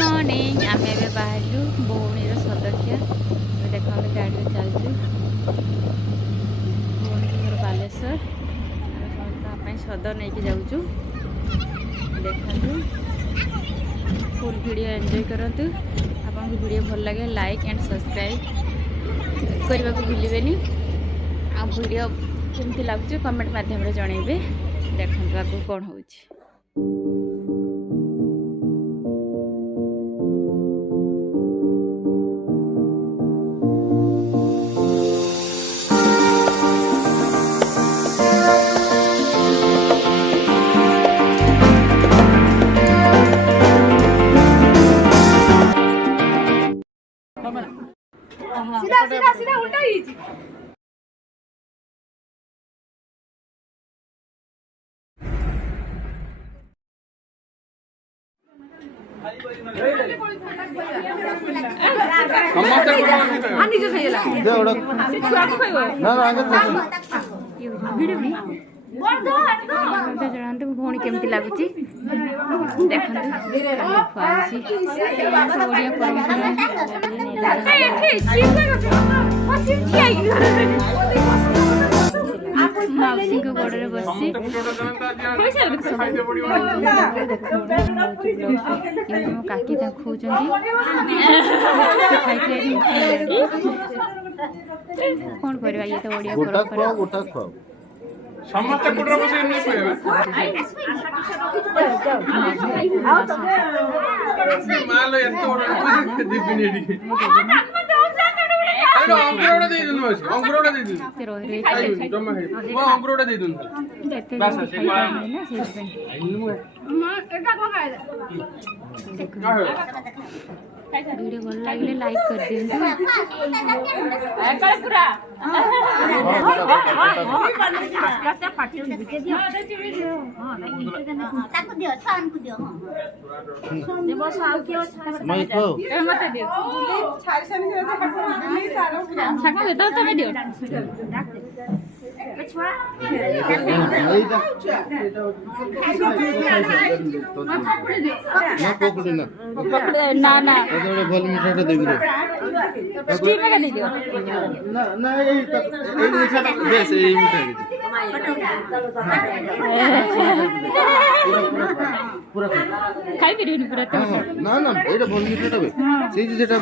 Morning आम ए बाहर भौणीर सदख्या देखा गाड़ी चलचु भौणी घर बालेश्वर सदर नहीं जाऊँ देखा फुल वीडियो एंजॉय करंतु आपन को वीडियो भल लगे लाइक एंड सब्सक्राइब करने को भूलिबेनी आ वीडियो केमती लगुच कमेंट माध्यम जनइबे देखंतु आगु कोन होउछि। सीधा सीधा सीधा उल्टा ही जानते भौणी केमती लगुच माउसी को गोड़े बसी काकी खोज कौन करवा ये तो ओडिया परंपरा समस्त कुटुंब बसे एमनी कहबा मालो एतो दिबिनी एडी अरे अंकुरोडा दे दिनु बस अंकुरोडा दे दिनु आइ जम्मा है वो अंकुरोडा दे दिनु बस से मां एटा को खाइला वीडियो भल लगे लाइक कर दियंतु पूरा ताको दियो छान को दियो ने बस आउ कियो मैं को ए मते दियो छारी छानी से नहीं सारो छाका दे तो मैं दियो कछवा ना ना भल मिठाटा देबी रे स्टील में नहीं दियो ना ना यही मिठाटा बेस यही मिठा दे पूरा खाई भी पूरा ना ना एटा भल मिठाटा बे सेही जेटा